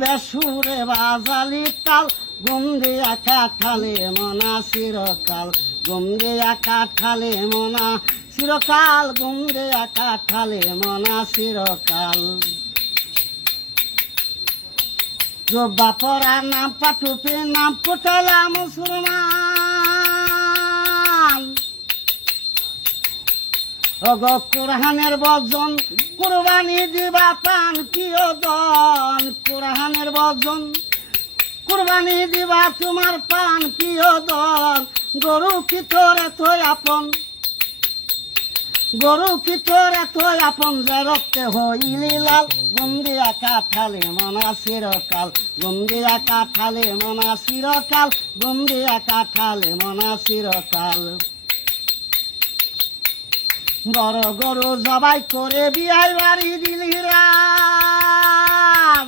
বেসুরে বাজালি তাল ঘুম দিয়া কাঠালে মনা চিরকাল ঘুম দিয়া কাঠালে মনা চিরকাল ঘুম দিয়া কাঠালে মনা চিরকাল জব্বা পরা নাম পাটুপি নাম পুতলা মুসলমান অগ কোরআনের বজন কুরবানি দিবা পান প্রিয় দন কোরআনের বজন কুরবানি দিবা তোমার পান প্রিয় দন গরু কি তোর এতই আপন গরু কি তোর এতই আপন যে রক্তে হইলি লাল গন্দিয়া কাঠালে মনা চিরকাল গন্দিয়া কাঠালে মনা চিরকাল গন্দিয়া কাঠালে মনা চিরকাল বড় গরু জবাই করে বিয়াই বাড়ি দিলি রাম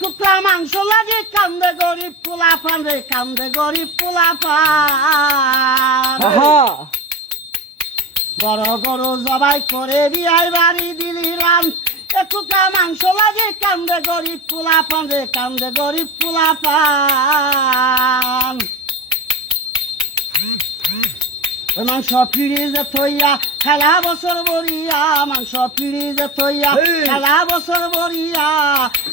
টুকরা মাংস লাগে কান্দে গরিব পোলা পান রে কান্দে গরিব পোলা পান বড় গরু জবাই করে বিয়াই বাড়ি দিলি রাম টুকরা মাংস লাগে কান্দে গরিব পোলা পান রে কান্দে গরিব পোলা পান মাংস ফিরিজে থইয়া খেলা বছর বরিয়া মাংস ফিরিজে থইয়া খেলা বছর বরিয়া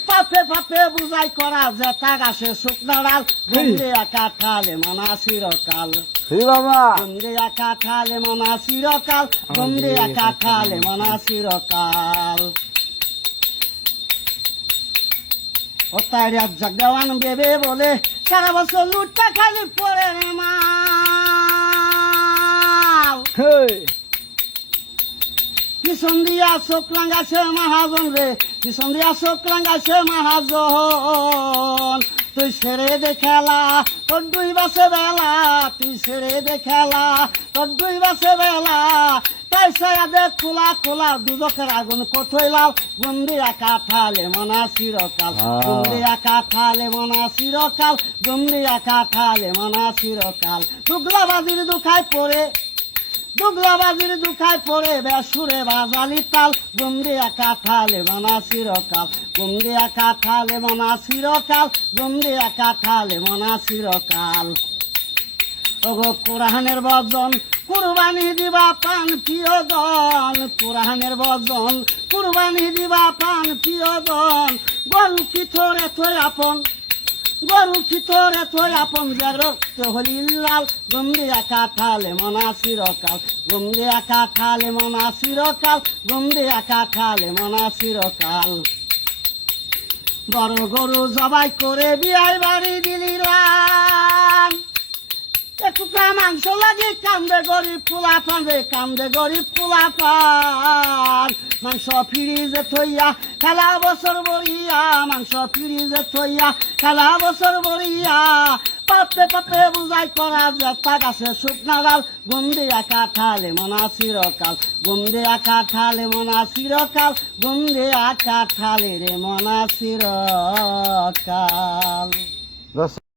পাপে পাপে বুঝাই করা জেতা গাছে শুকনা ডাল গন্দিয়া কাঠালে মনা চিরকাল গন্দিয়া কাঠালে মনা চিরকাল গন্দিয়া কাঠালে মনা চিরকাল ও তাই জগওয়ান বেবে বলে সারা বছর লুটটা খালি পরে মা পিছন দিয়া চোখ লাগাছে মহাজন রে পিছন দিয়া চোখ লাগাছে মহাজন তুই ছেড়ে দেখালা তোর দুই বাসে বেলা তুই ছেড়ে দেখালা তোর দুই বাসে বেলা তাই সায়া দে খোলা খোলা দুজকের আগুন কোথায় লাল গন্দিয়া কাঠালে মনা চিরকাল গন্দিয়া কাঠালে মনা চিরকাল গন্দিয়া কাঠালে মনা চিরকাল দুগলাবাজির দুখায় পড়ে দুগলাবাজির দুখায় পড়ে বেসুরে বাজালি তাল গন্দিয়া কাঠালে মনা চিরকাল গন্দিয়া কাঠালে মনা চিরকাল গন্দিয়া কাঠালে মনা চিরকাল ওগো কোরআনের বজন কুরবানি দিবা পান প্রিয় দন কোরআনের বজন কুরবানি দিবা পান প্রিয় দন গরু কি তোর এতই আপন গরু কি তোর এতই আপন যে রক্ত হলি লাল গন্দিয়া কাঠালে মনা চিরকাল গন্দিয়া কাঠালে মনা চিরকাল গন্দিয়া কাঠালে মনা চিরকাল বড় গরু জবাই করে বিয়াই বাড়ি দিলি রাম টুকরা মাংস লাগে কান্দে গরিব পোলা পান রে কান্দে গরিব পোলা পান মাংস ফিরিজে থইয়া খেলা বছর বরিয়া মাংস ফিরিজে থইয়া খেলা বছর বরিয়া পাপে পাপে বুঝাই করা জেতা গাছে শুকনা ডাল গন্দিয়া কাঠালে মনা চিরকাল গন্দিয়া কাঠালে মনা চিরকাল গন্দিয়া কাঠালে রে মনা চিরকাল।